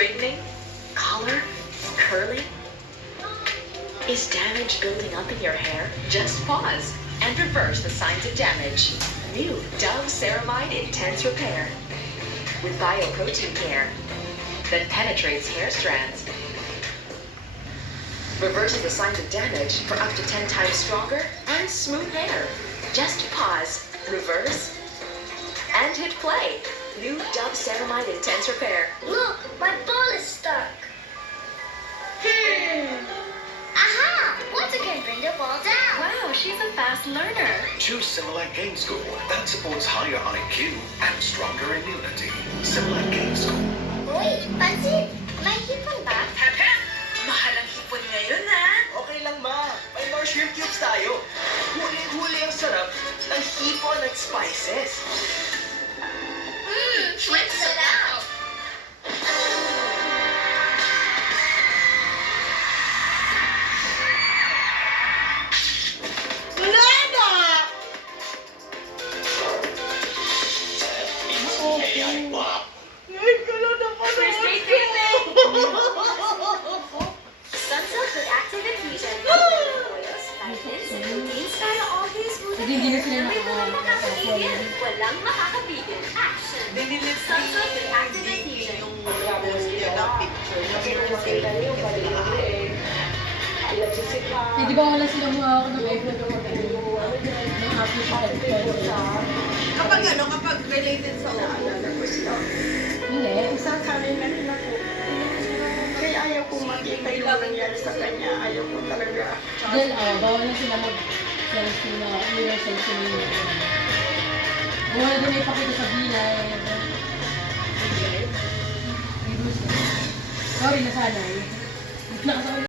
Straightening? Color? Curling? Is damage building up in your hair? Just pause and reverse the signs of damage. New Dove Ceramide Intense Repair with bioprotein care that penetrates hair strands. Reverses the signs of damage for up to 10 times stronger and smooth hair. Just pause, reverse, and hit play. New Dove Ceramide Intense Repair. Look, my ball is stuck. Aha! Water can bring the ball down. Wow, she's a fast learner. Choose Similac Game School that supports higher IQ and stronger immunity. Similac Game School. Uy, pansin! May hipon ba? Mahal ang hipon ngayon, ha? Okay lang, ma. May more shrimp cubes tayo. Huli-huli ang sarap ng hipon at spices. Shrimp sarap! First aid treatment! Sunsilk with active infusion. Oils, vitamins, and proteins para always smooth Hindi na sila walang makakapigil. Walang makakapigil. Action! Binilip Sunsilk with active infusion. Eh, di ba wala silang hawak ng iPhone o ng application? Kapag related sa Hindi. isasanay na rin ako. Kaya ayaw kong makita yung nangyari sa kanya. Ayaw ko talaga. Dahil, bawal na sila mag-selfie na mirror selfie nila. Bawal na din may pakita sa bilay. Sorry, nasanay. Nakasama